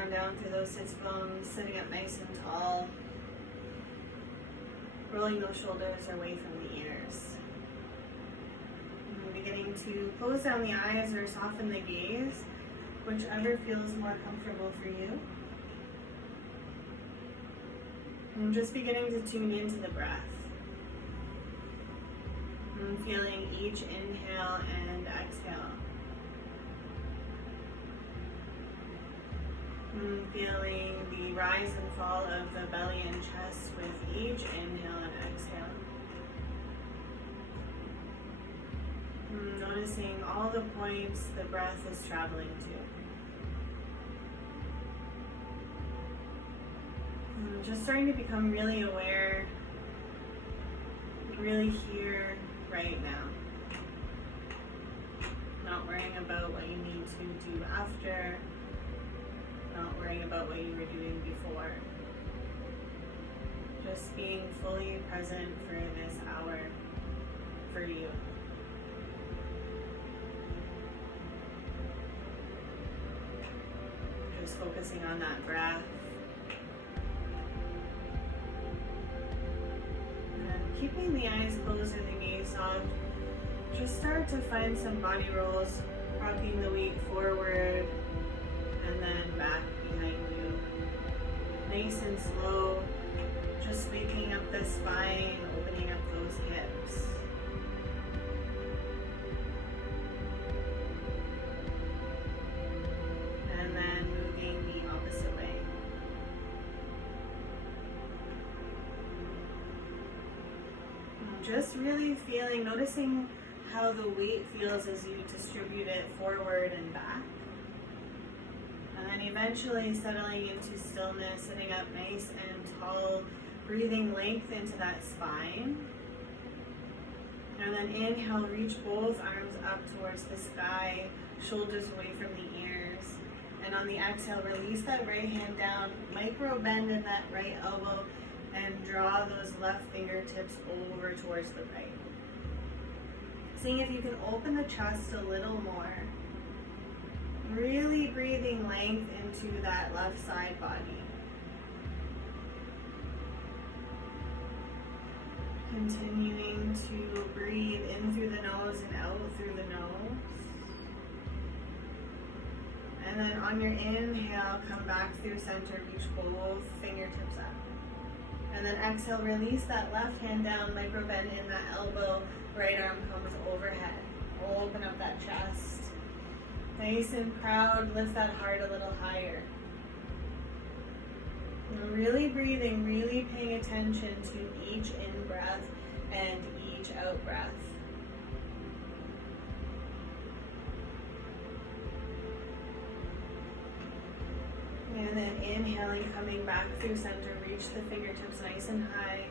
ground down through those sits bones, sitting up nice and tall. Rolling those shoulders away from the ears. And beginning to close down the eyes or soften the gaze, whichever feels more comfortable for you. And just beginning to tune into the breath. And feeling each inhale and exhale. And feeling the rise and fall of the belly and chest with each inhale and exhale. And noticing all the points the breath is traveling to. And just starting to become really aware, really here, right now. Not worrying about what you need to do after. Not worrying about what you were doing before. Just being fully present for this hour for you. Just focusing on that breath. And keeping the eyes closed and the gaze soft. Just start to find some body rolls, rocking the weight forward and then back behind you. Nice and slow, just waking up the spine, opening up those hips. And then moving the opposite way. And just really feeling, noticing how the weight feels as you distribute it forward and back. And then eventually settling into stillness, sitting up nice and tall, breathing length into that spine. And then inhale, reach both arms up towards the sky, shoulders away from the ears. And on the exhale, release that right hand down, micro bend in that right elbow, and draw those left fingertips over towards the right. Seeing if you can open the chest a little more. Really breathing length into that left side body. Continuing to breathe in through the nose and out through the nose. And then on your inhale, come back through center, reach both fingertips up. And then exhale, release that left hand down, micro bend in that elbow, right arm comes overhead. Open up that chest. Nice and proud, lift that heart a little higher. And really breathing, really paying attention to each in-breath and each out-breath. And then inhaling, coming back through center, reach the fingertips nice and high.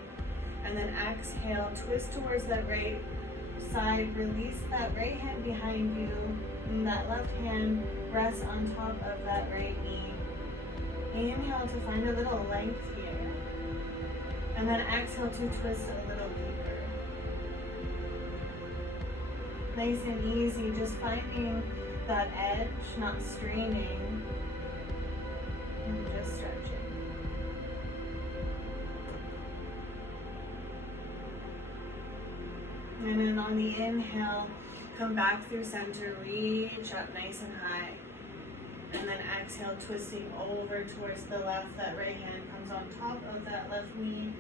And then exhale, twist towards that right side, release that right hand behind you, and that left hand rests on top of that right knee. Inhale to find a little length here. And then exhale to twist a little deeper. Nice and easy, just finding that edge, not straining, and just stretching. And then on the inhale, come back through center, reach up nice and high. And then exhale, twisting over towards the left. That right hand comes on top of that left knee,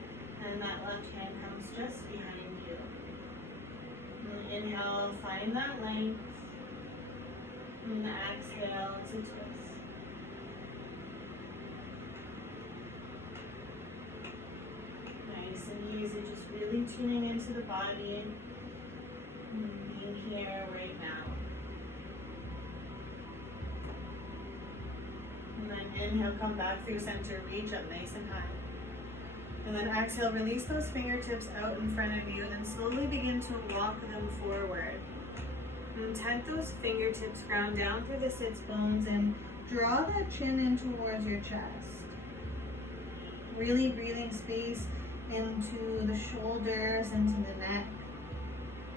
and that left hand comes just behind you. And inhale, find that length. And exhale to twist. Nice and easy, just really tuning into the body. Being here right now. And then inhale, come back through center, reach up nice and high. And then exhale, release those fingertips out in front of you and slowly begin to walk them forward. And tent those fingertips ground down through the sits bones and draw that chin in towards your chest. Really breathing space into the shoulders, into the neck.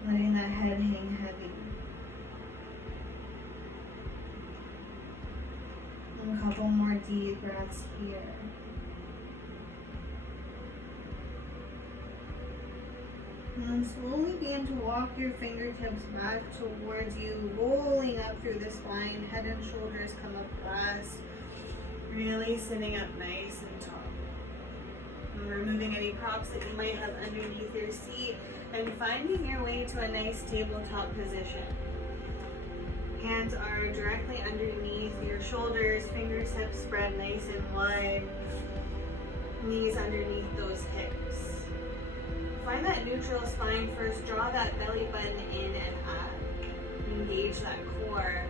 Letting that head hang heavy. And a couple more deep hands here. And then slowly begin to walk your fingertips back towards you, rolling up through the spine, head and shoulders come up fast, really sitting up nice and tall. And removing any props that you might have underneath your seat and finding your way to a nice tabletop position. Hands are directly underneath your shoulders, fingertips spread nice and wide, knees underneath those hips. Find that neutral spine first, draw that belly button in and up, engage that core,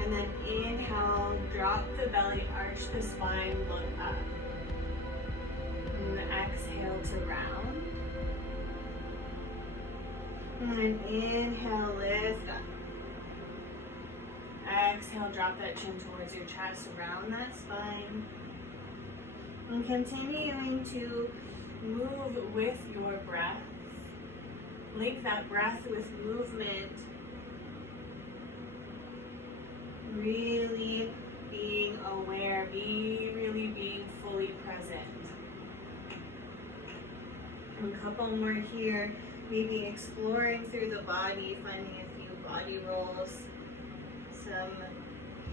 and then inhale, drop the belly, arch the spine, look up. And exhale to round. And then inhale, lift up. Exhale, drop that chin towards your chest, round that spine. And continuing to move with your breath. Link that breath with movement. Really being aware, really being fully present. A couple more here. Maybe exploring through the body, finding a few body rolls, some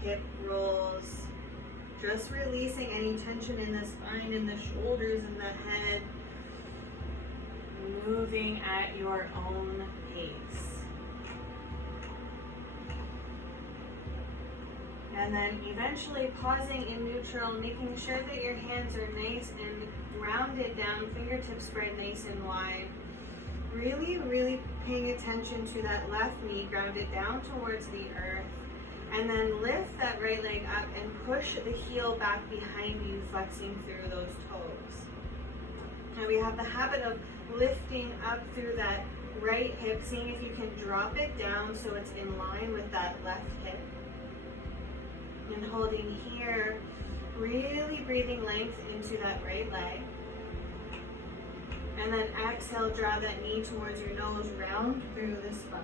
hip rolls. Just releasing any tension in the spine, in the shoulders, in the head. Moving at your own pace. And then eventually pausing in neutral, making sure that your hands are nice and rounded down, fingertips spread nice and wide. Really paying attention to that left knee, grounded down towards the earth. And then lift that right leg up and push the heel back behind you, flexing through those toes. Now we have the habit of lifting up through that right hip, seeing if you can drop it down so it's in line with that left hip. And holding here, really breathing length into that right leg. And then exhale, draw that knee towards your nose, round through the spine.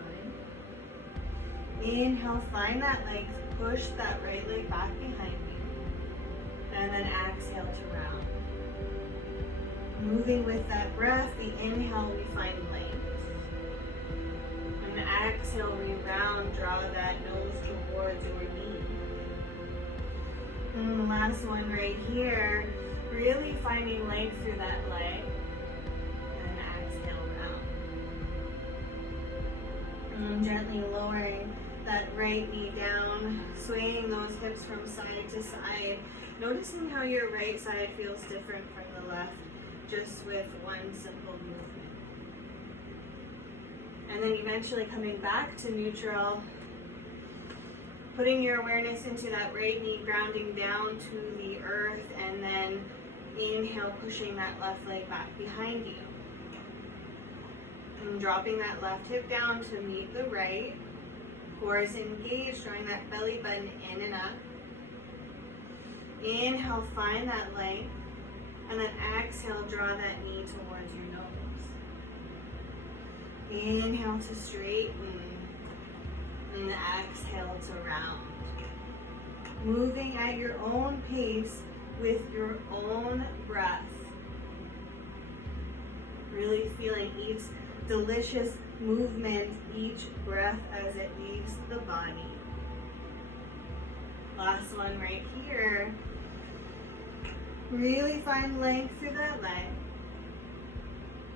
Inhale, find that length, push that right leg back behind you. And then exhale to round. Moving with that breath, the inhale, we find length. And the exhale, we round, draw that nose towards your knee. And the last one right here, really finding length through that leg. And exhale, round. And gently lowering that right knee down, swaying those hips from side to side. Noticing how your right side feels different from the left, just with one simple movement. And then eventually coming back to neutral, putting your awareness into that right knee, grounding down to the earth, and then inhale, pushing that left leg back behind you. And dropping that left hip down to meet the right. Core is engaged, drawing that belly button in and up. Inhale, find that length. And then exhale, draw that knee towards your nose. Inhale to straighten. And exhale to round. Moving at your own pace with your own breath. Really feeling each delicious movement, each breath as it leaves the body. Last one right here. Really find length through that leg.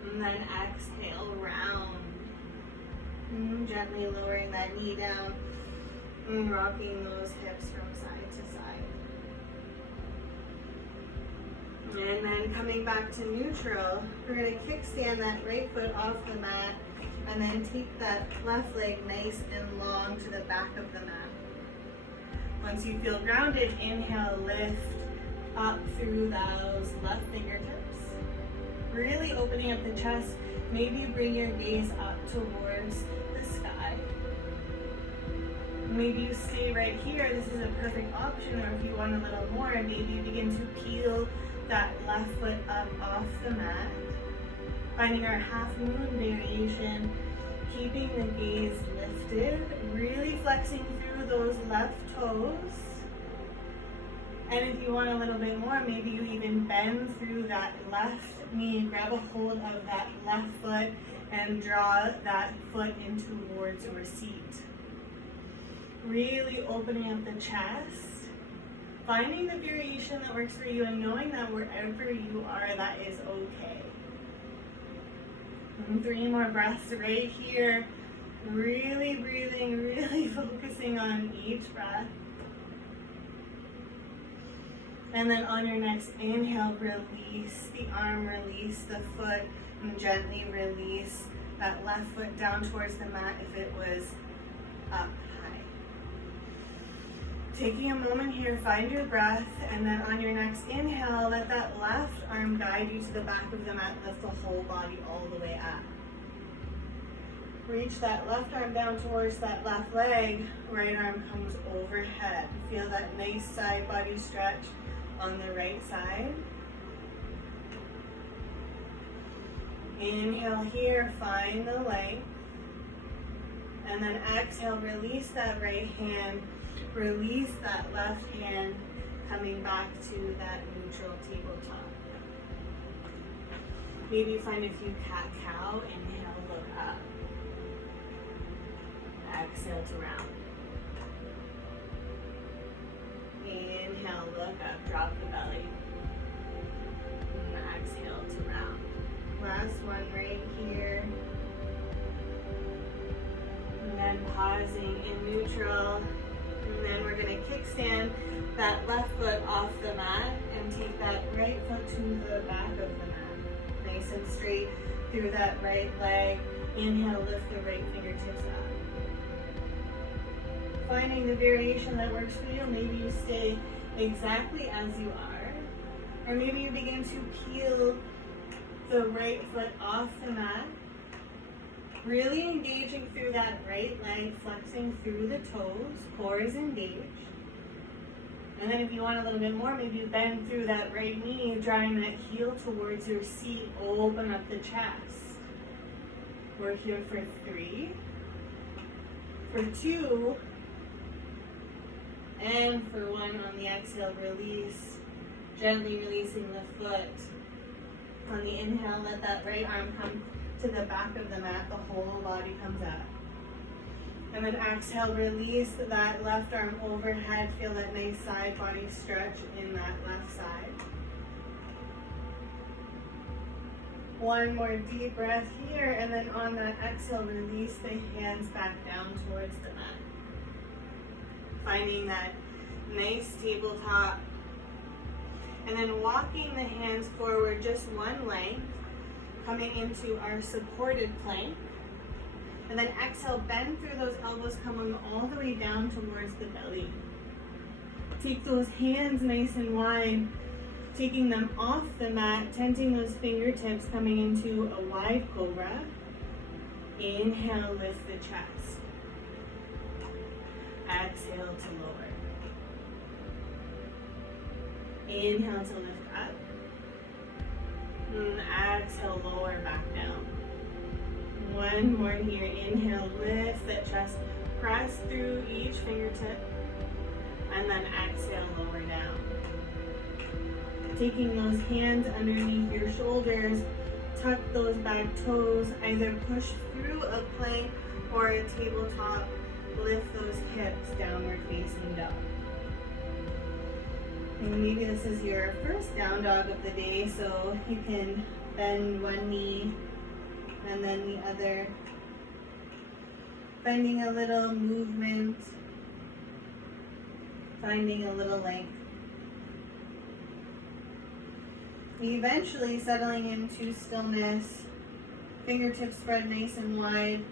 And then exhale, round. And gently lowering that knee down and rocking those hips from side to side. And then coming back to neutral, we're going to kickstand that right foot off the mat and then take that left leg nice and long to the back of the mat. Once you feel grounded, inhale, lift up through those left fingertips. Really opening up the chest. Maybe you bring your gaze up towards the sky. Maybe you stay right here. This is a perfect option. Or if you want a little more, maybe you begin to peel that left foot up off the mat. Finding our half moon variation. Keeping the gaze lifted. Really flexing through those left toes. And if you want a little bit more, maybe you even bend through that left knee, grab a hold of that left foot and draw that foot in towards your seat. Really opening up the chest, finding the variation that works for you and knowing that wherever you are, that is okay. And 3 more breaths right here. Really breathing, really focusing on each breath. And then on your next inhale, release the arm, release the foot, and gently release that left foot down towards the mat if it was up high. Taking a moment here, find your breath, and then on your next inhale, let that left arm guide you to the back of the mat, lift the whole body all the way up. Reach that left arm down towards that left leg, right arm comes overhead. Feel that nice side body stretch on the right side. Inhale here, find the length. And then exhale, release that right hand, release that left hand, coming back to that neutral tabletop. Maybe find a few cat-cow, inhale, look up. Exhale to round. Inhale, look up, drop the belly. And exhale to round. Last one right here. And then pausing in neutral. And then we're going to kickstand that left foot off the mat and take that right foot to the back of the mat. Nice and straight through that right leg. Inhale, lift the right fingertips up. Finding the variation that works for you. Maybe you stay exactly as you are, or maybe you begin to peel the right foot off the mat, really engaging through that right leg, flexing through the toes, core is engaged. And then if you want a little bit more, maybe you bend through that right knee, drawing that heel towards your seat, open up the chest. We're here for 3, for 2, and for 1 on the exhale, release, gently releasing the foot. On the inhale, let that right arm come to the back of the mat, the whole body comes up. And then exhale, release that left arm overhead, feel that nice side body stretch in that left side. 1 more deep breath here, and then on that exhale, release the hands back down towards the mat. Finding that nice tabletop, and then walking the hands forward just 1 length, coming into our supported plank, and then exhale, bend through those elbows, coming all the way down towards the belly. Take those hands nice and wide, taking them off the mat, tenting those fingertips, coming into a wide cobra. Inhale, lift the chest. Exhale to lower. Inhale to lift up. And exhale, lower back down. 1 more here. Inhale, lift that chest. Press through each fingertip. And then exhale, lower down. Taking those hands underneath your shoulders, tuck those back toes, either push through a plank or a tabletop. Lift those hips, downward facing dog. And maybe this is your first down dog of the day, so you can bend 1 knee and then the other. Finding a little movement, finding a little length. Eventually settling into stillness, fingertips spread nice and wide.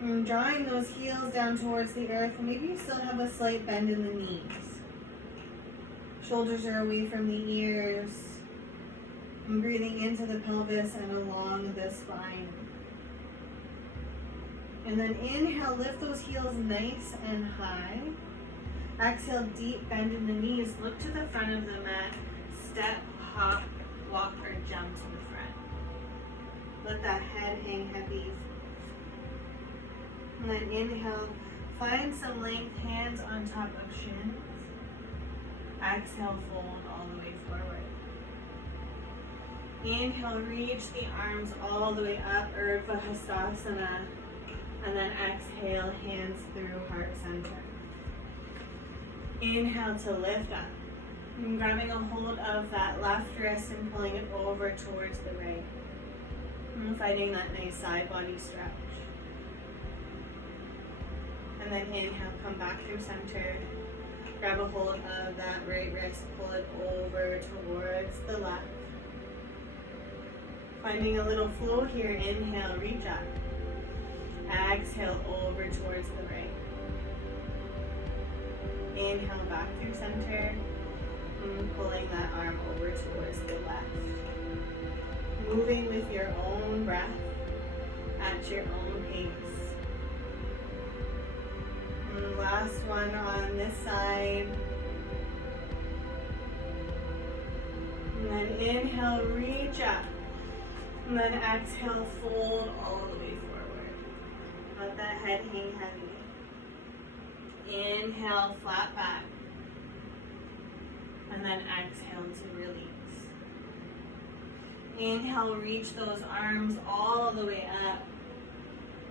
And drawing those heels down towards the earth. Maybe you still have a slight bend in the knees. Shoulders are away from the ears. And breathing into the pelvis and along the spine. And then inhale, lift those heels nice and high. Exhale, deep bend in the knees. Look to the front of the mat. Step, hop, walk, or jump to the front. Let that head hang heavy. And then inhale, find some length, hands on top of shins. Exhale, fold all the way forward. Inhale, reach the arms all the way up, Urdhva Hastasana. And then exhale, hands through heart center. Inhale to lift up. And grabbing a hold of that left wrist and pulling it over towards the right. And finding that nice side body stretch. And then inhale, come back through center. Grab a hold of that right wrist, pull it over towards the left. Finding a little flow here, inhale, reach up. Exhale, over towards the right. Inhale, back through center. And pulling that arm over towards the left. Moving with your own breath at your own pace. And last one on this side. And then inhale, reach up. And then exhale, fold all the way forward. Let that head hang heavy. Inhale, flat back. And then exhale to release. Inhale, reach those arms all the way up.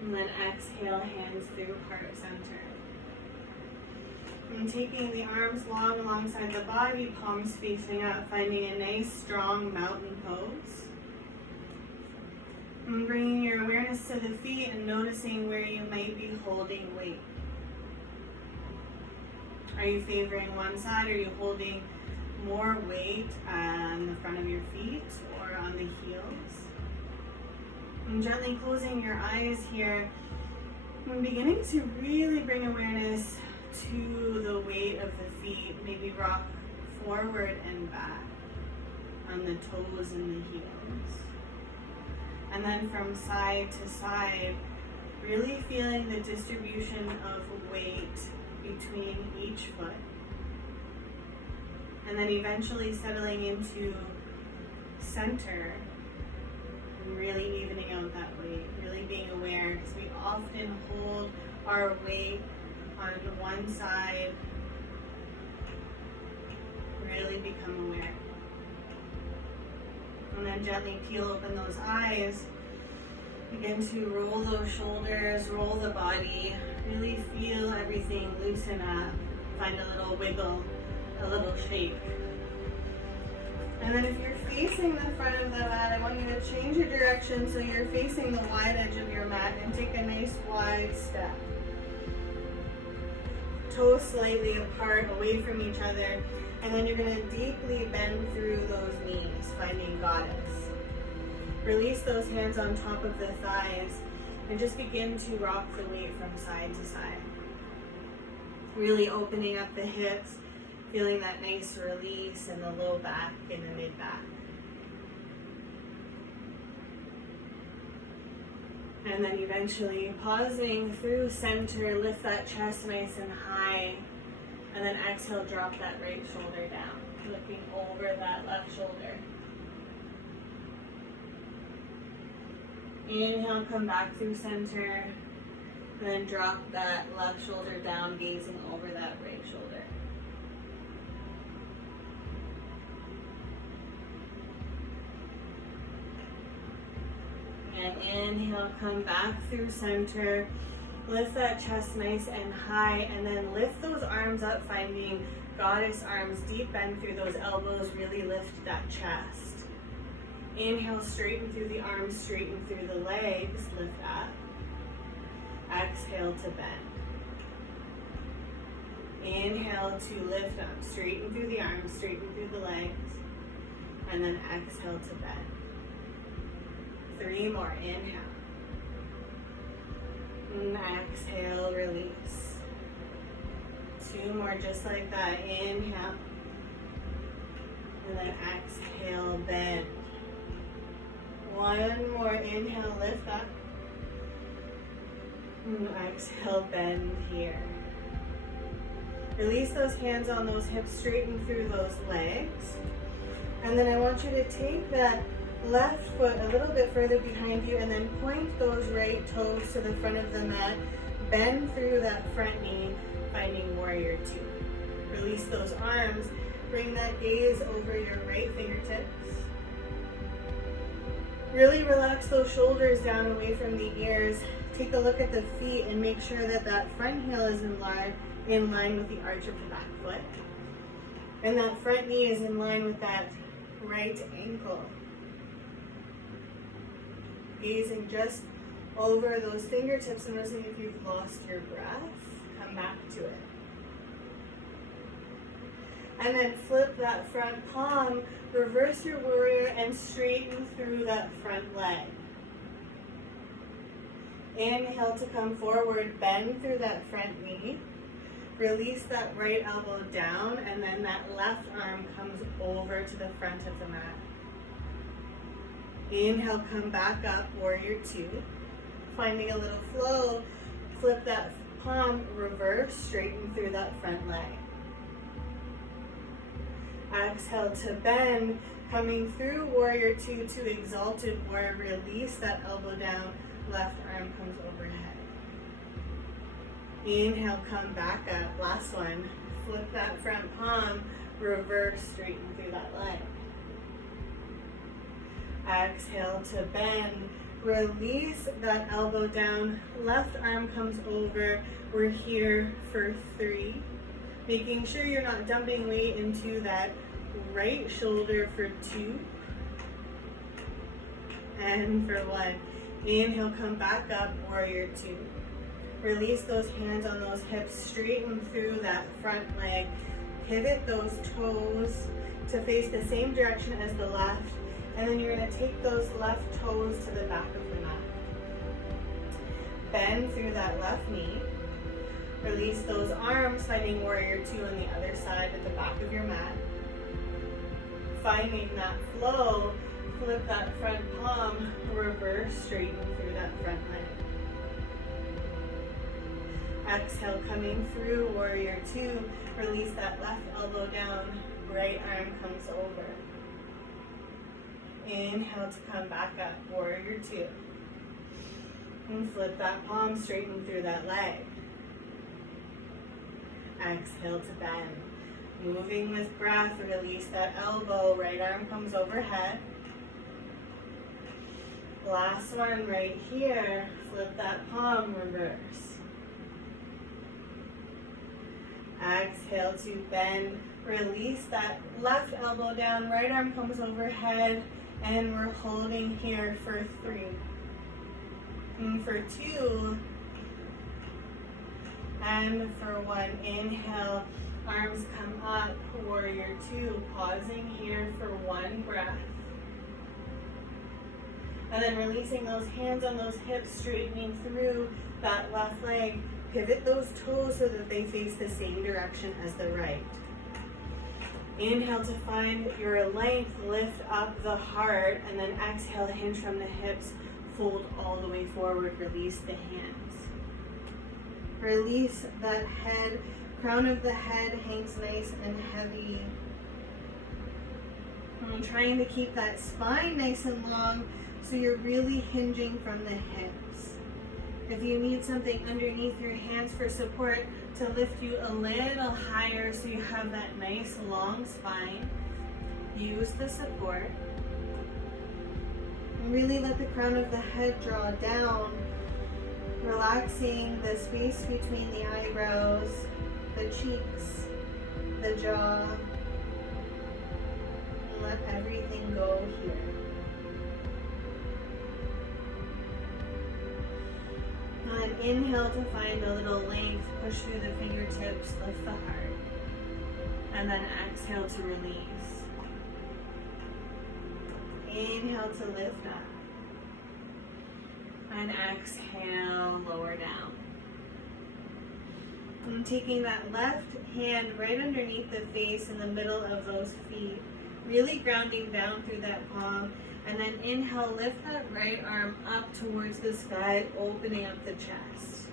And then exhale, hands through heart center. And taking the arms long alongside the body, palms facing up, finding a nice strong mountain pose. And bringing your awareness to the feet and noticing where you might be holding weight. Are you favoring one side? Are you holding more weight on the front of your feet or on the heels? And gently closing your eyes here and beginning to really bring awareness to the weight of the feet. Maybe rock forward and back on the toes and the heels. And then from side to side, really feeling the distribution of weight between each foot. And then eventually settling into center and really evening out that weight, really being aware, because we often hold our weight on one side. Really become aware. And then gently peel open those eyes. Begin to roll those shoulders, roll the body. Really feel everything loosen up. Find a little wiggle, a little shake. And then if you're facing the front of the mat, I want you to change your direction so you're facing the wide edge of your mat and take a nice wide step. Toes slightly apart, away from each other. And then you're going to deeply bend through those knees, finding goddess. Release those hands on top of the thighs and just begin to rock the weight from side to side. Really opening up the hips, feeling that nice release in the low back and the mid back. And then eventually pausing through center, lift that chest nice and high. And then exhale, drop that right shoulder down, looking over that left shoulder. Inhale, come back through center, and then drop that left shoulder down, gazing over that right shoulder. And inhale, come back through center. Lift that chest nice and high, and then lift those arms up, finding goddess arms, deep bend through those elbows, really lift that chest. Inhale, straighten through the arms, straighten through the legs, lift up. Exhale to bend. Inhale to lift up, straighten through the arms, straighten through the legs, and then exhale to bend. 3 more, inhale. And exhale, release. 2 more, just like that. Inhale. And then exhale, bend. 1 more, inhale, lift up. And exhale, bend here. Release those hands on those hips, straighten through those legs. And then I want you to take that left foot a little bit further behind you and then point those right toes to the front of the mat. Bend through that front knee, finding warrior 2. Release those arms Bring that gaze over your right fingertips. Really relax those shoulders down away from the ears. Take a look at the feet and make sure that that front heel is in line with the arch of the back foot. And that front knee is in line with that right ankle. Gazing just over those fingertips and noticing if you've lost your breath. Come back to it. And then flip that front palm, reverse your warrior, and straighten through that front leg. Inhale to come forward, bend through that front knee. Release that right elbow down, and then that left arm comes over to the front of the mat. Inhale, come back up, warrior two. Finding a little flow, flip that palm, reverse, straighten through that front leg. Exhale to bend, coming through warrior two to exalted warrior. Release that elbow down, left arm comes overhead. Inhale, come back up. Last one. Flip that front palm, reverse, straighten through that leg. Exhale to bend. Release that elbow down, left arm comes over. We're here for 3. Making sure you're not dumping weight into that right shoulder for 2. And for 1. Inhale, come back up, warrior 2. Release those hands on those hips, straighten through that front leg. Pivot those toes to face the same direction as the left. And then you're going to take those left toes to the back of the mat. Bend through that left knee. Release those arms, finding warrior 2 on the other side at the back of your mat. Finding that flow, flip that front palm, reverse, straighten through that front leg. Exhale, coming through, warrior 2. Release that left elbow down, right arm comes over. Inhale to come back up, warrior 2. And flip that palm, straighten through that leg. Exhale to bend. Moving with breath, release that elbow, right arm comes overhead. Last one right here, flip that palm, reverse. Exhale to bend, release that left elbow down, right arm comes overhead, and we're holding here for 3. And for 2, and for 1, inhale, arms come up, warrior 2, pausing here for 1 breath. And then releasing those hands on those hips, straightening through that left leg. Pivot those toes so that they face the same direction as the right. Inhale to find your length, lift up the heart, and then exhale, hinge from the hips, fold all the way forward, release the hands. Release that head, crown of the head hangs nice and heavy. I'm trying to keep that spine nice and long so you're really hinging from the hips. If you need something underneath your hands for support to lift you a little higher so you have that nice long spine, use the support. And really let the crown of the head draw down, relaxing the space between the eyebrows, the cheeks, the jaw, and let everything go here. And inhale to find a little length, push through the fingertips, lift the heart. And then exhale to release. Inhale to lift up. And exhale, lower down. And taking that left hand right underneath the face in the middle of those feet, really grounding down through that palm. And then inhale, lift that right arm up towards the sky, opening up the chest.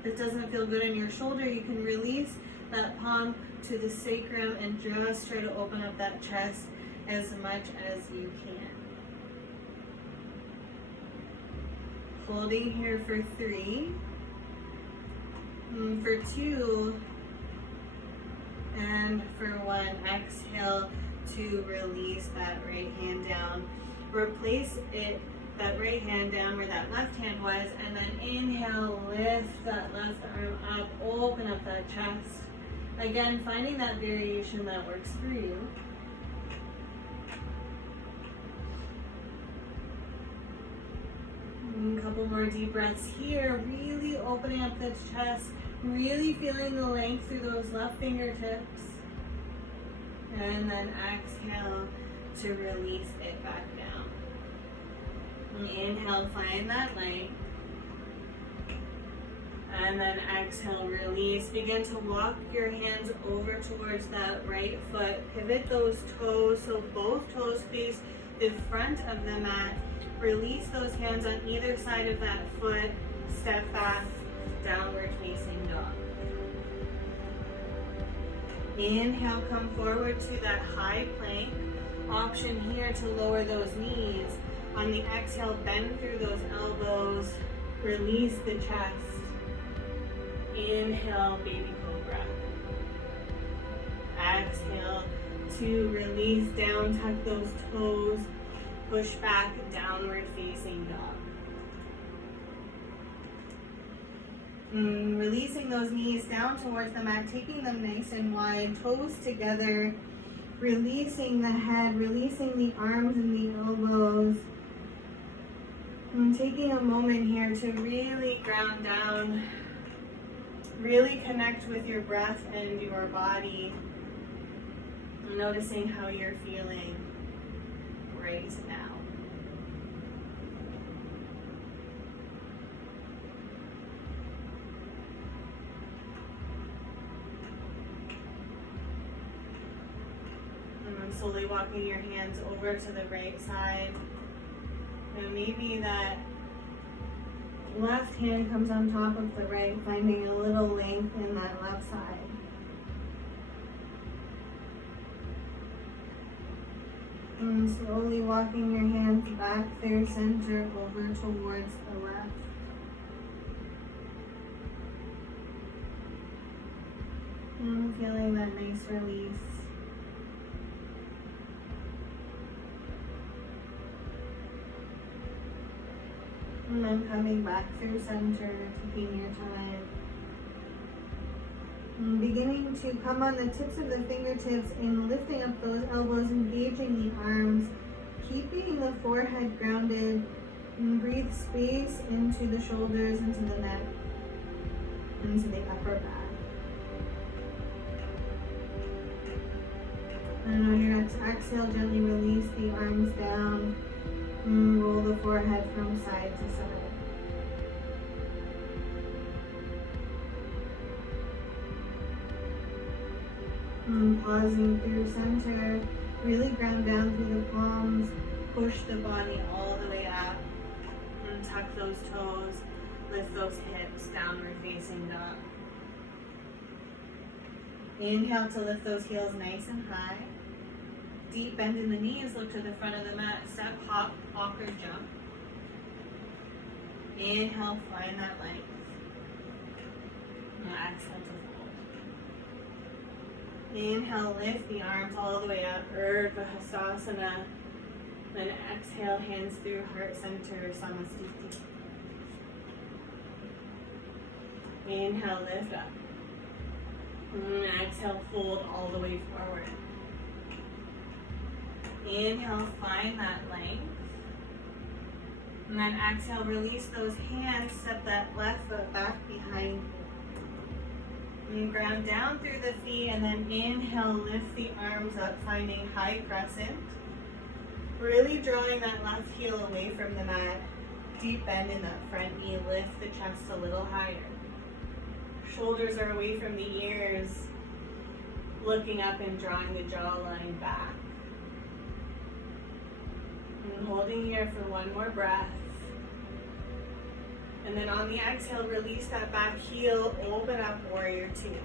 If it doesn't feel good in your shoulder, you can release that palm to the sacrum and just try to open up that chest as much as you can. Holding here for 3. For 2. And for one, exhale to release that right hand down. Replace it, that right hand down where that left hand was, and then inhale, lift that left arm up, open up that chest. Again, finding that variation that works for you. And a couple more deep breaths here, really opening up the chest, really feeling the length through those left fingertips. And then exhale to release it back down. And inhale, find that length. And then exhale, release. Begin to walk your hands over towards that right foot. Pivot those toes so both toes face the front of the mat. Release those hands on either side of that foot. Step back, downward facing dog. Inhale, come forward to that high plank. Option here to lower those knees. On the exhale, bend through those elbows. Release the chest. Inhale, baby cobra. Exhale to release down, tuck those toes. Push back, downward facing dog. Releasing those knees down towards the mat, taking them nice and wide, toes together, releasing the head, releasing the arms and the elbows. And taking a moment here to really ground down, really connect with your breath and your body, noticing how you're feeling right now. Slowly walking your hands over to the right side. And maybe that left hand comes on top of the right, finding a little length in that left side. And slowly walking your hands back through center over towards the left. And feeling that nice release. And then coming back through center, taking your time. And beginning to come on the tips of the fingertips and lifting up those elbows, engaging the arms, keeping the forehead grounded, and breathe space into the shoulders, into the neck, into the upper back. And on your next exhale, gently release the arms down. Roll the forehead from side to side. Pausing through center, really ground down through the palms, push the body all the way up, and tuck those toes, lift those hips, downward facing dog. Inhale to lift those heels nice and high. Deep bend in the knees, look to the front of the mat, step, hop, walk, or jump. Inhale, find that length. And exhale to fold. Inhale, lift the arms all the way up, Urdhva Hastasana. Then exhale, hands through heart center, Samastiti. Inhale, lift up. And exhale, fold all the way forward. Inhale, find that length. And then exhale, release those hands, step that left foot back behind you. And ground down through the feet, and then inhale, lift the arms up, finding high crescent. Really drawing that left heel away from the mat. Deep bend in that front knee, lift the chest a little higher. Shoulders are away from the ears, looking up and drawing the jawline back. And holding here for one more breath. And then on the exhale, release that back heel, open up warrior two.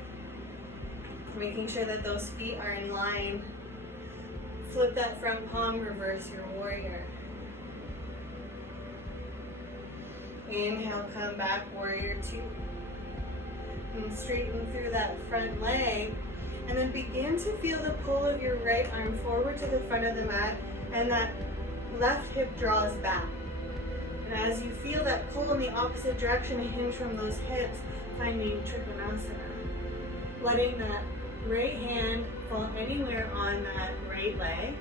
Making sure that those feet are in line. Flip that front palm, reverse your warrior. Inhale, come back, warrior two. And straighten through that front leg. And then begin to feel the pull of your right arm forward to the front of the mat, and that left hip draws back. And as you feel that pull in the opposite direction, hinge from those hips, finding Trikonasana. Letting that right hand fall anywhere on that right leg.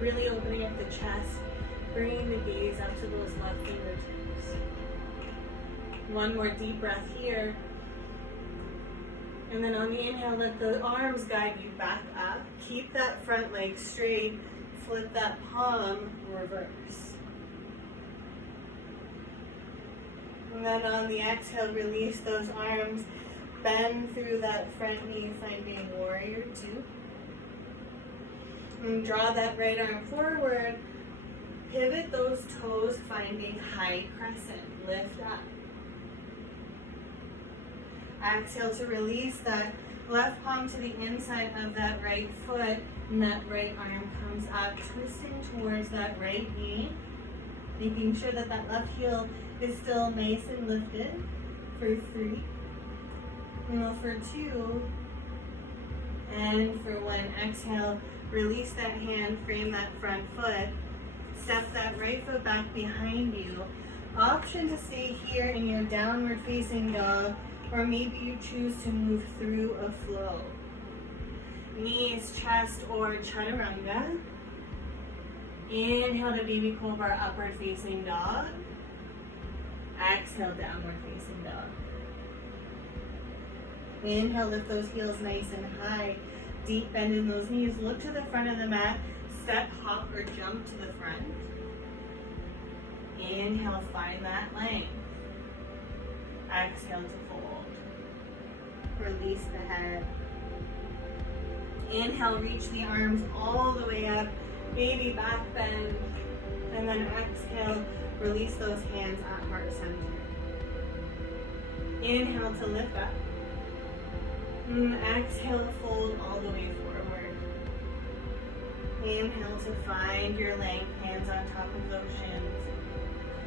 Really opening up the chest, bringing the gaze up to those left fingertips. One more deep breath here. And then on the inhale, let the arms guide you back up. Keep that front leg straight. Flip that palm, reverse. And then on the exhale, release those arms. Bend through that front knee, finding warrior two. And draw that right arm forward. Pivot those toes, finding high crescent. Lift up. Exhale to release that left palm to the inside of that right foot, and that right arm comes up, twisting towards that right knee, making sure that that left heel is still nice and lifted for 3, and for 2, and for 1. Exhale, release that hand, frame that front foot, step that right foot back behind you. Option to stay here in your downward facing dog, or maybe you choose to move through a flow. Knees, chest, or chaturanga. Inhale to baby cobra, upward facing dog. Exhale, downward facing dog. Inhale, lift those heels nice and high. Deep bend in those knees. Look to the front of the mat. Step, hop, or jump to the front. Inhale, find that length. Exhale to fold. Release the head. Inhale, reach the arms all the way up. Baby back bend. And then exhale, release those hands at heart center. Inhale to lift up. And exhale, fold all the way forward. Inhale to find your length, hands on top of those shins.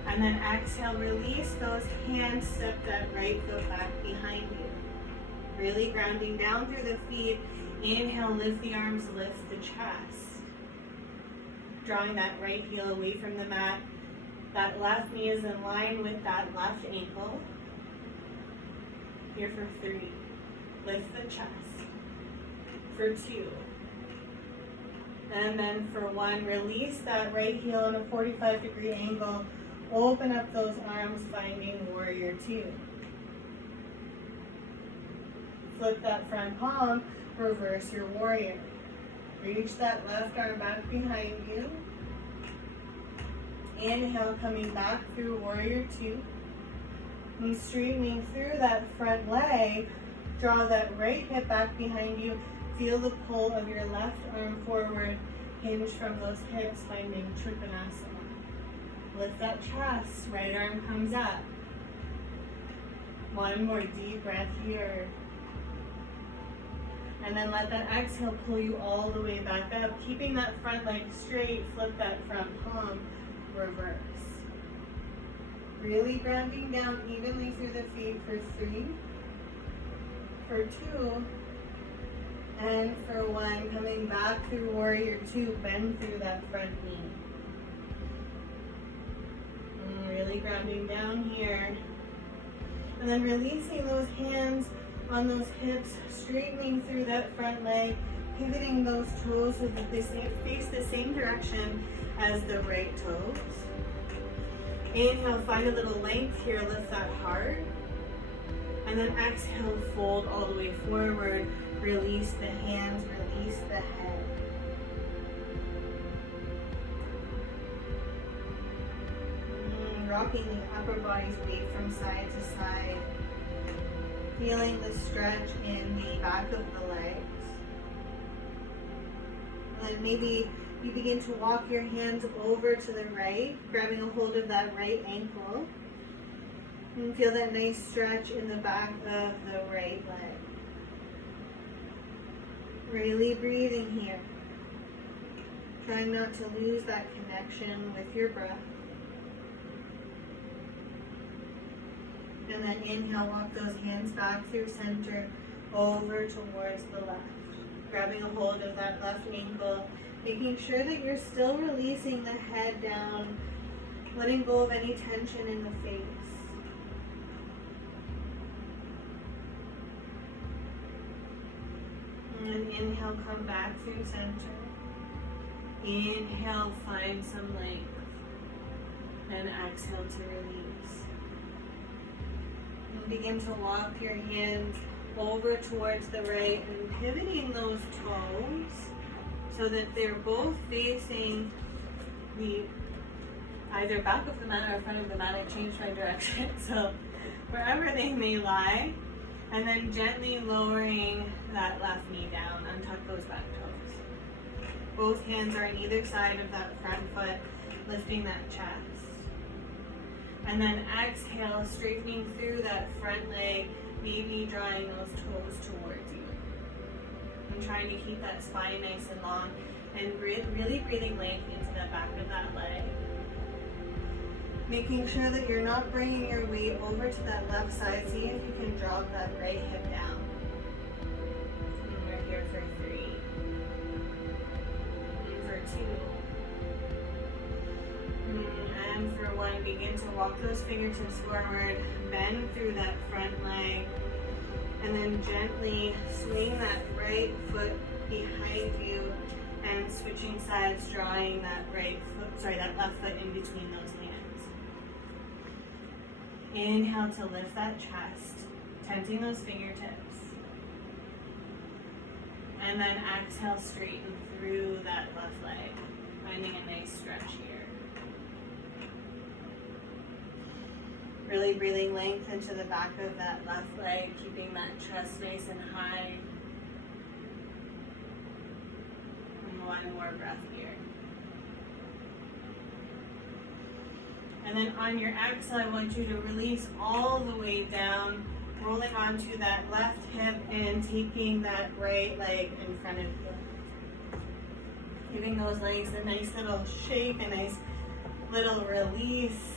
And then exhale, release those hands, step that right foot back behind you. Really grounding down through the feet. Inhale, lift the arms, lift the chest. Drawing that right heel away from the mat. That left knee is in line with that left ankle. Here for 3. Lift the chest. For 2. And then for 1, release that right heel in a 45-degree angle. Open up those arms, finding warrior 2. Flip that front palm, reverse your warrior. Reach that left arm back behind you. Inhale, coming back through warrior 2. And straightening through that front leg, draw that right hip back behind you. Feel the pull of your left arm forward. Hinge from those hips, finding Trikonasana. Lift that chest, right arm comes up. 1 more deep breath here. And then let that exhale pull you all the way back up. Keeping that front leg straight, flip that front palm, reverse. Really grounding down evenly through the feet for 3, for 2, and for 1. Coming back through warrior 2, bend through that front knee. Really grounding down here. And then releasing those hands on those hips, straightening through that front leg, pivoting those toes so that they face the same direction as the right toes. Inhale, find a little length here, lift that heart. And then exhale, fold all the way forward. Release the hands, release the head. Rocking the upper body's weight from side to side. Feeling the stretch in the back of the legs. And then maybe you begin to walk your hands over to the right, grabbing a hold of that right ankle. And feel that nice stretch in the back of the right leg. Really breathing here. Trying not to lose that connection with your breath. And then inhale, walk those hands back through center, over towards the left. grabbing a hold of that left ankle, making sure that you're still releasing the head down, letting go of any tension in the face. And inhale, come back through center. Inhale, find some length. And exhale to release. And begin to walk your hands over towards the right and pivoting those toes so that they're both facing the either back of the mat or front of the mat. I changed my direction, so wherever they may lie. And then gently lowering that left knee down, untuck those back toes. Both hands are on either side of that front foot, lifting that chest. And then exhale, straightening through that front leg, maybe drawing those toes towards you. And trying to keep that spine nice and long and really breathing length into the back of that leg. Making sure that you're not bringing your weight over to that left side. See if you can drop that right hip down. And we're here for 3. And for 2. And for 1, begin to walk those fingertips forward, bend through that front leg, and then gently swing that right foot behind you and switching sides, drawing that that left foot in between those hands. Inhale to lift that chest, tenting those fingertips. And then exhale, straighten through that left leg, finding a nice stretch here. Really breathing length into the back of that left leg, keeping that chest nice and high. And 1 more breath here. And then on your exhale, I want you to release all the way down, rolling onto that left hip and taking that right leg in front of you. Giving those legs a nice little shake, a nice little release.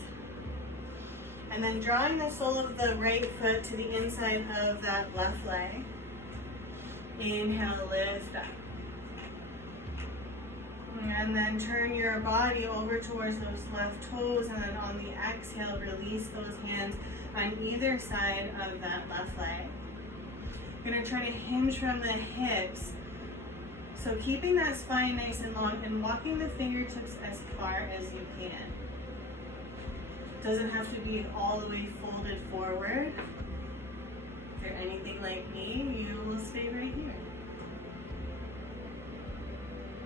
And then drawing the sole of the right foot to the inside of that left leg. Inhale, lift up. And then turn your body over towards those left toes, and then on the exhale, release those hands on either side of that left leg. You're going to try to hinge from the hips. So keeping that spine nice and long and walking the fingertips as far as you can. Doesn't have to be all the way folded forward. If you're anything like me, you will stay right here.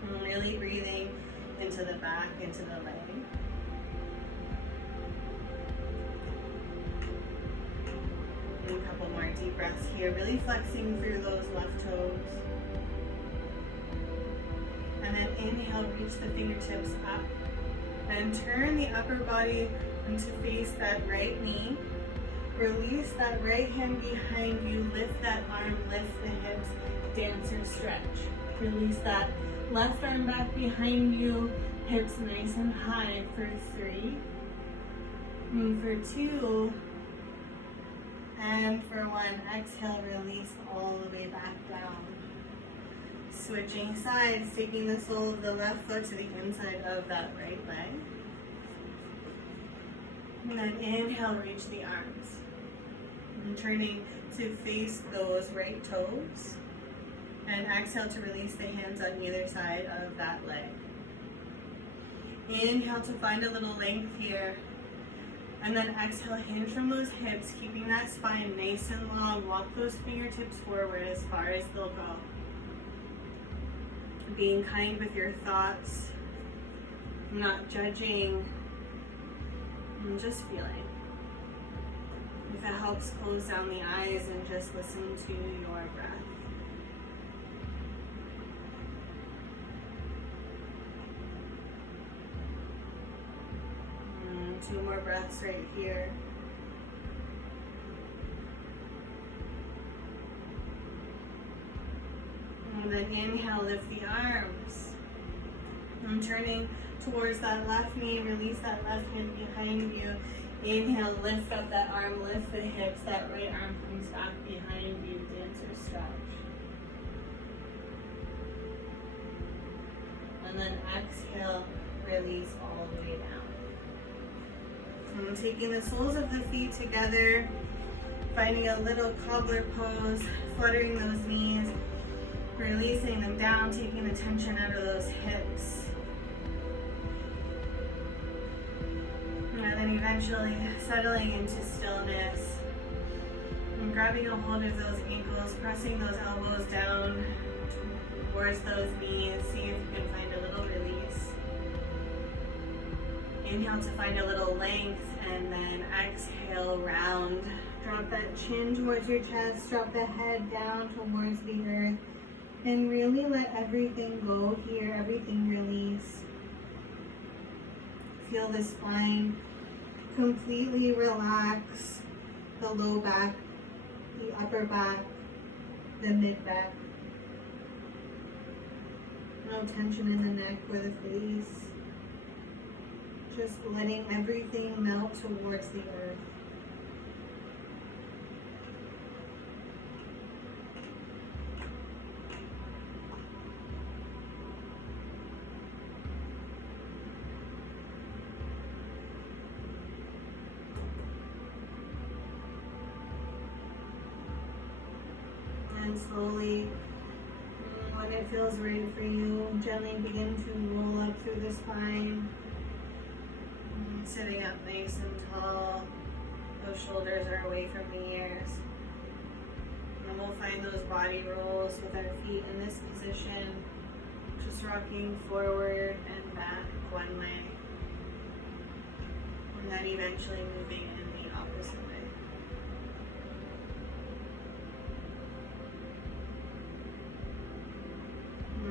And really breathing into the back, into the leg. And a couple more deep breaths here, really flexing through those left toes. And then inhale, reach the fingertips up. And turn the upper body to face that right knee. Release that right hand behind you. Lift that arm, lift the hips. Dancer stretch. Release that left arm back behind you. Hips nice and high for 3. And for 2. And for 1. Exhale, release all the way back down. Switching sides, taking the sole of the left foot to the inside of that right leg. And then inhale, reach the arms. And turning to face those right toes. And exhale to release the hands on either side of that leg. Inhale to find a little length here. And then exhale, hinge from those hips, keeping that spine nice and long. Walk those fingertips forward as far as they'll go. Being kind with your thoughts, not judging, and just feeling. If it helps, close down the eyes and just listen to your breath. And 2 more breaths right here. And then inhale, lift the arms. And turning towards that left knee, release that left hand behind you. Inhale, lift up that arm, lift the hips. That right arm comes back behind you, dancer stretch. And then exhale, release all the way down. And taking the soles of the feet together, finding a little cobbler pose, fluttering those knees, releasing them down, taking the tension out of those hips. And then eventually settling into stillness and grabbing a hold of those ankles, pressing those elbows down towards those knees, seeing if you can find a little release. Inhale to find a little length, and then exhale, round. Drop that chin towards your chest, drop the head down towards the earth, and really let everything go here, everything release. Feel the spine completely relax, the low back, the upper back, the mid back. No tension in the neck or the face. Just letting everything melt towards the earth. And slowly, when it feels right for you, gently begin to roll up through the spine. Sitting up nice and tall. Those shoulders are away from the ears. And we'll find those body rolls with our feet in this position. Just rocking forward and back one way. And then eventually moving in the opposite way.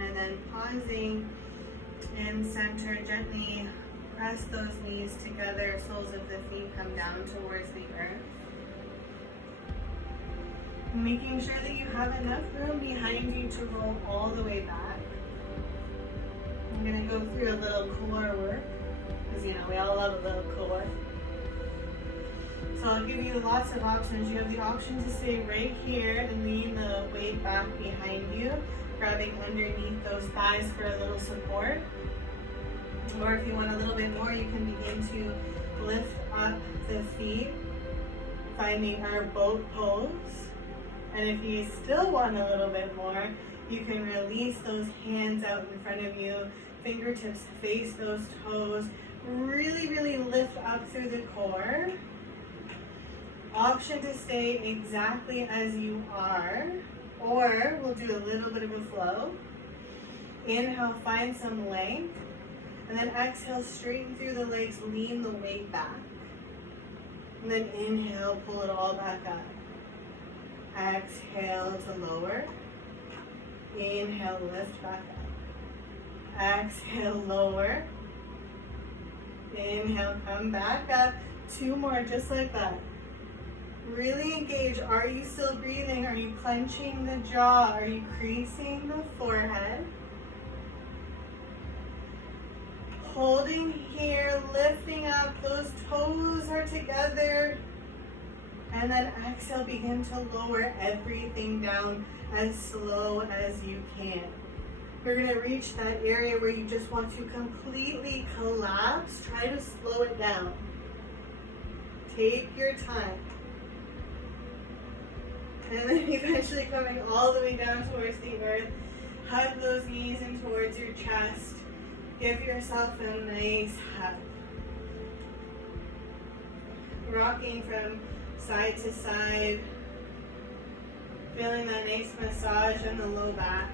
And then pausing in center, gently press those knees together, soles of the feet come down towards the earth. Making sure that you have enough room behind you to roll all the way back. I'm going to go through a little core work, because we all love a little core. So I'll give you lots of options. You have the option to stay right here and lean the weight back behind you, grabbing underneath those thighs for a little support. Or if you want a little bit more, you can begin to lift up the feet, finding our boat pose. And if you still want a little bit more, you can release those hands out in front of you, fingertips face those toes, really, really lift up through the core. Option to stay exactly as you are, or we'll do a little bit of a flow. Inhale, find some length. And then exhale, straighten through the legs, lean the weight back. And then inhale, pull it all back up. Exhale to lower. Inhale, lift back up. Exhale, lower. Inhale, come back up. 2 more, just like that. Really engage. Are you still breathing? Are you clenching the jaw? Are you creasing the forehead? Holding here, lifting up, those toes are together. And then exhale, begin to lower everything down as slow as you can. We're going to reach that area where you just want to completely collapse. Try to slow it down. Take your time. And then eventually coming all the way down towards the earth. Hug those knees in towards your chest. Give yourself a nice hug. Rocking from side to side. Feeling that nice massage in the low back.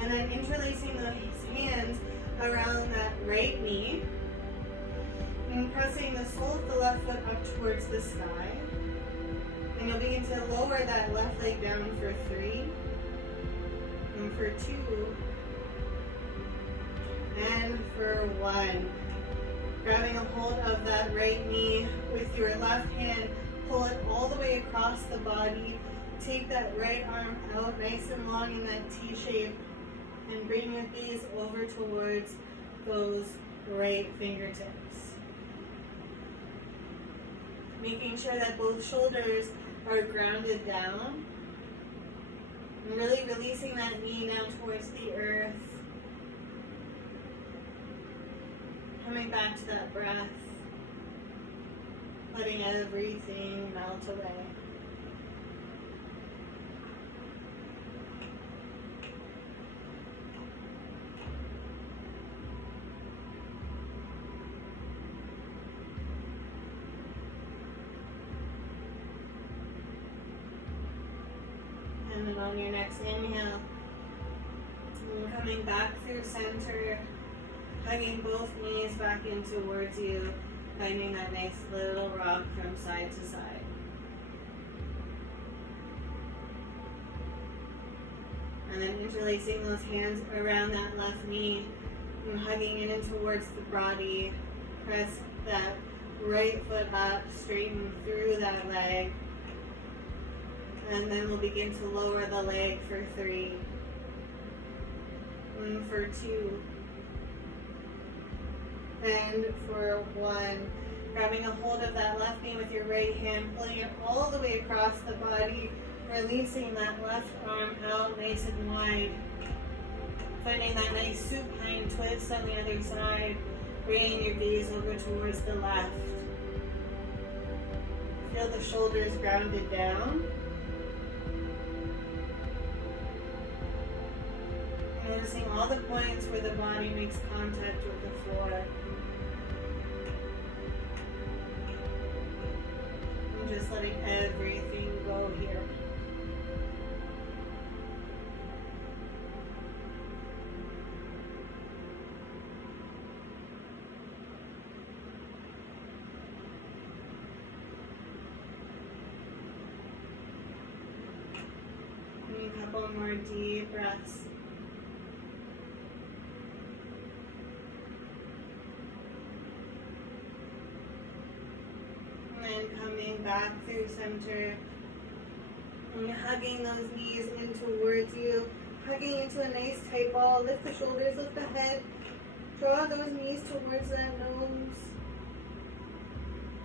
And then interlacing those hands around that right knee. And pressing the sole of the left foot up towards the sky. And you'll begin to lower that left leg down for 3. And for 2. And for 1. Grabbing a hold of that right knee with your left hand, pull it all the way across the body. Take that right arm out nice and long in that T shape and bring your gaze over towards those right fingertips. Making sure that both shoulders are grounded down. And really releasing that knee now towards the earth. Coming back to that breath. Letting everything melt away. And then on your next inhale, coming back through center, hugging both knees back in towards you, finding that nice little rock from side to side. And then interlacing those hands around that left knee and hugging it in towards the body. Press that right foot up, straighten through that leg. And then we'll begin to lower the leg for 3. And for 2. And for 1. Grabbing a hold of that left knee with your right hand, pulling it all the way across the body, releasing that left arm out nice and wide. Finding that nice supine twist on the other side, bringing your gaze over towards the left. Feel the shoulders grounded down. Noticing all the points where the body makes contact with the floor. And just letting everything go here. And a couple more deep breaths. And coming back through center. And hugging those knees in towards you. Hugging into a nice tight ball. Lift the shoulders, lift the head. Draw those knees towards that nose.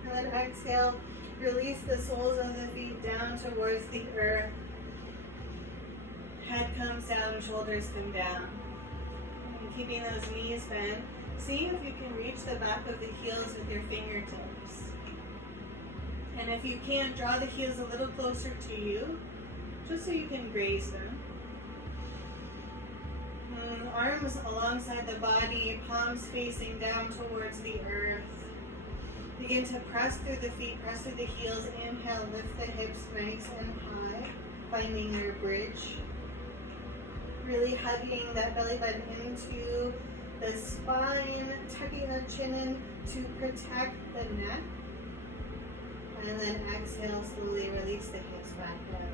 And then exhale. Release the soles of the feet down towards the earth. Head comes down, shoulders come down. And keeping those knees bent. See if you can reach the back of the heels with your fingertips. And if you can't, draw the heels a little closer to you, just so you can graze them. Arms alongside the body, palms facing down towards the earth. Begin to press through the feet, press through the heels. Inhale, lift the hips nice and high, finding your bridge. Really hugging that belly button into the spine, tucking the chin in to protect the neck. And then exhale, slowly release the hips back down.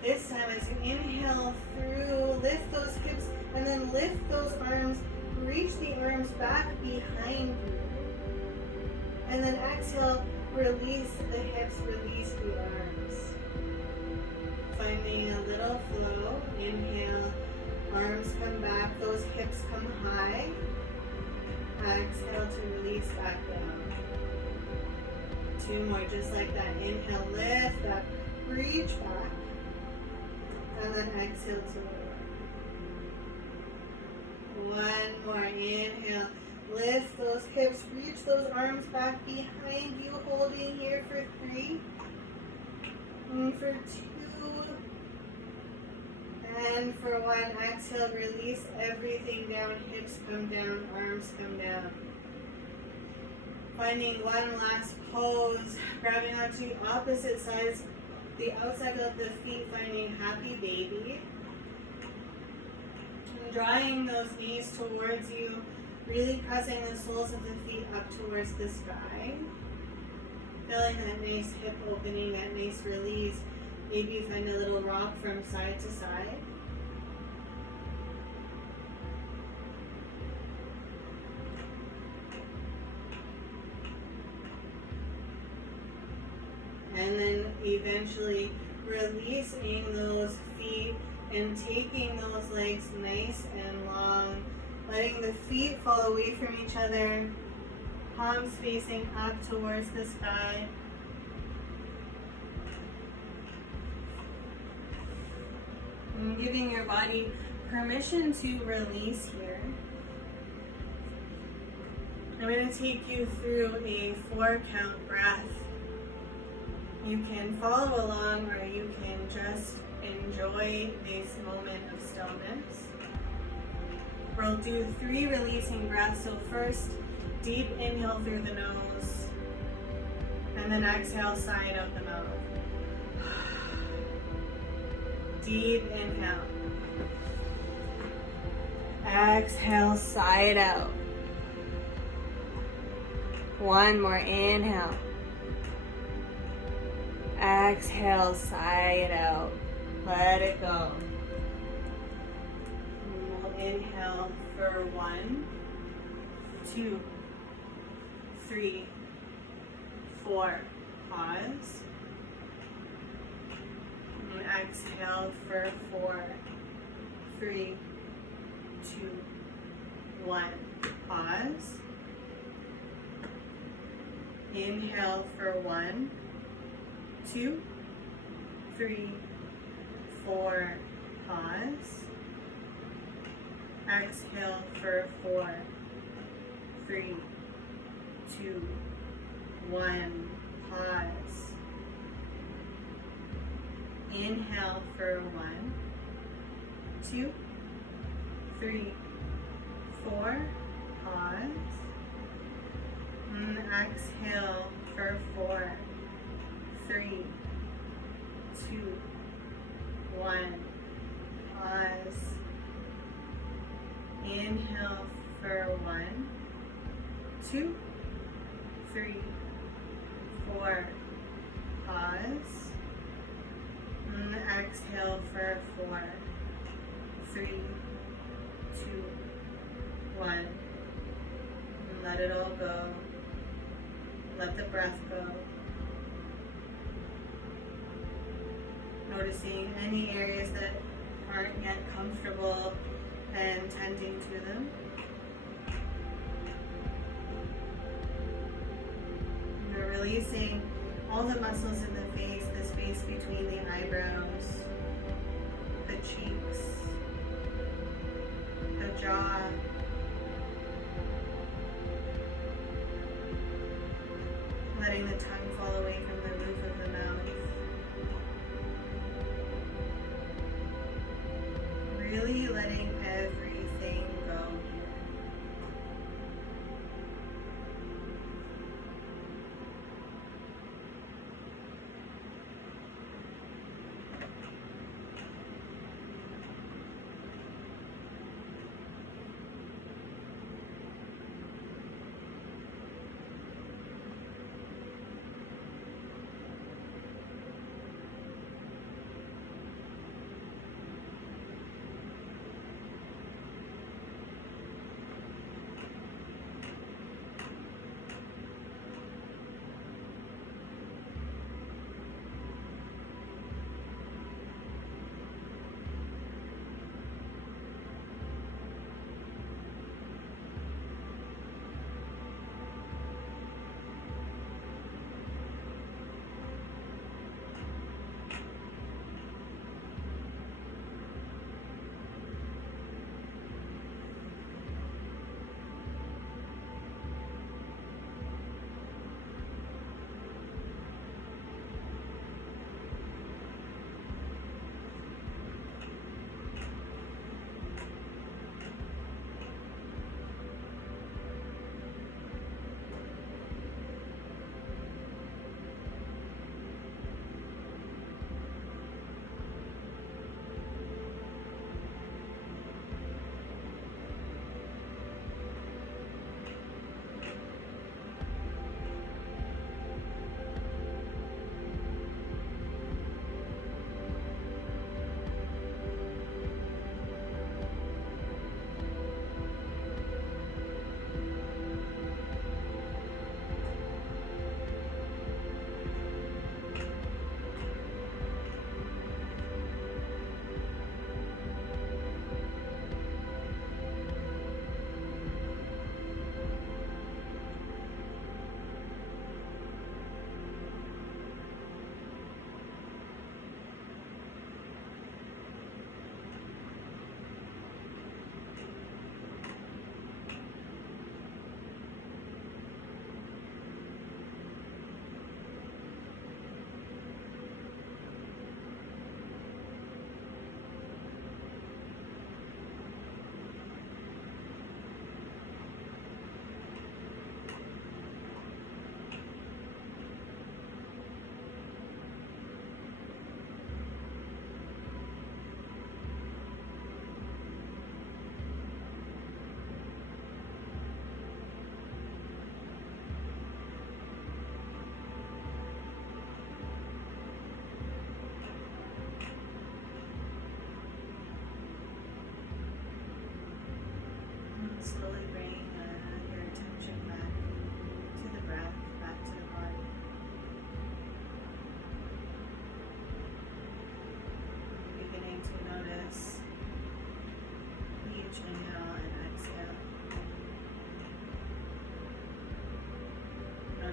This time as you inhale through, lift those hips and then lift those arms, reach the arms back behind you. And then exhale, release the hips, release the arms. Finding a little flow, inhale, arms come back, those hips come high. Exhale to release back down. 2 more, just like that. Inhale, lift up, reach back. And then exhale to lower. 1 more, inhale, lift those hips, reach those arms back behind you, holding here for 3. And for 2. And for 1, exhale, release everything down, hips come down, arms come down. Finding one last pose, grabbing onto opposite sides, the outside of the feet, finding happy baby. And drawing those knees towards you, really pressing the soles of the feet up towards the sky. Feeling that nice hip opening, that nice release. Maybe you find a little rock from side to side. And then eventually releasing those feet and taking those legs nice and long. Letting the feet fall away from each other. Palms facing up towards the sky. And giving your body permission to release here. I'm going to take you through a 4-count breath. You can follow along or you can just enjoy this moment of stillness. We'll do 3 releasing breaths. So first, deep inhale through the nose, and then exhale, side out the mouth. Deep inhale. Exhale, side out. One more inhale. Exhale, side out. Let it go. And we'll inhale for 1, 2, 3, 4. Pause. And exhale for 4, 3, 2, 1. Pause. Inhale for 1, 2, 3, 4. Pause. Exhale for 4, 3, 2, 1. Pause. Inhale for 1, 2, 3, 4. Pause. And exhale for 4, 3, 2, 1. Pause. Inhale for 1, 2, 3, 4. Pause. And exhale for 4, 3, 2, 1. And let it all go. Let the breath go. Noticing any areas that aren't yet comfortable and tending to them. You're releasing all the muscles in the face, the space between the eyebrows, the cheeks, the jaw. Letting the tongue fall away from the roof of the mouth. Really letting everything go here.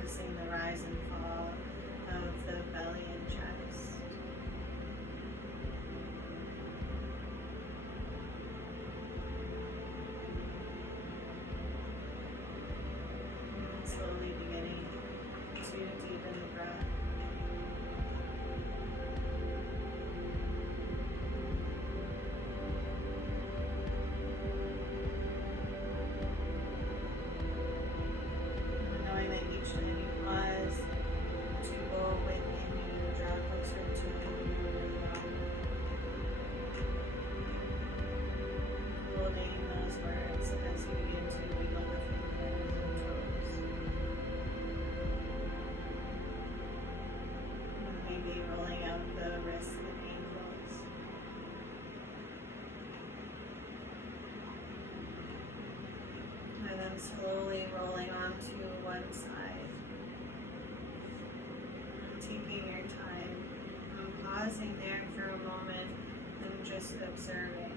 noticing the rise and fall of the belly and chest. And slowly beginning to deepen the breath. Knowing that each time you pause to go within you, draw closer to your belly. Holding those words as you begin to wiggle the fingers and toes. And maybe rolling out the wrists and ankles. And then slowly rolling onto one side. Taking your time and pausing there for a moment and just observing.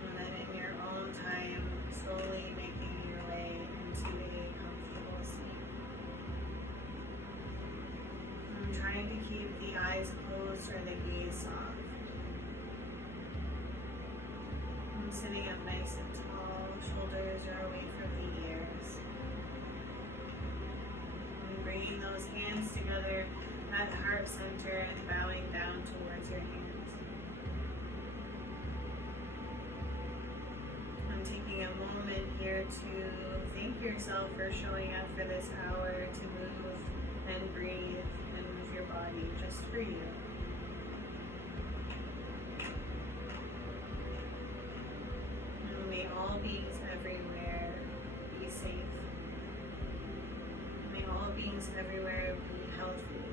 And then in your own time, slowly making your way into a comfortable seat. And trying to keep the eyes closed or the gaze soft. And sitting up nice and tall, shoulders are away from the ears. And bringing those hands together at heart center and bowing down towards your hands. I'm taking a moment here to thank yourself for showing up for this hour to move and breathe and move your body just for you. And may all beings everywhere be safe. May all beings everywhere be healthy.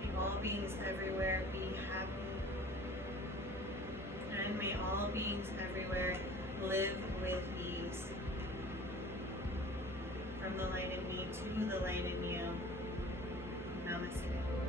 May all beings everywhere be happy. And may all beings everywhere live with ease. From the light in me to the light in you. Namaste.